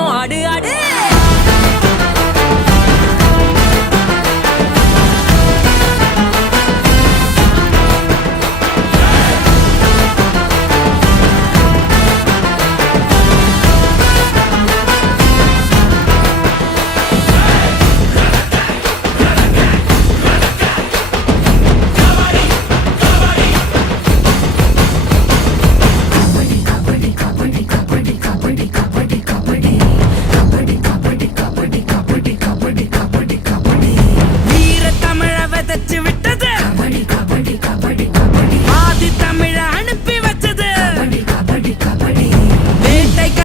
あるある。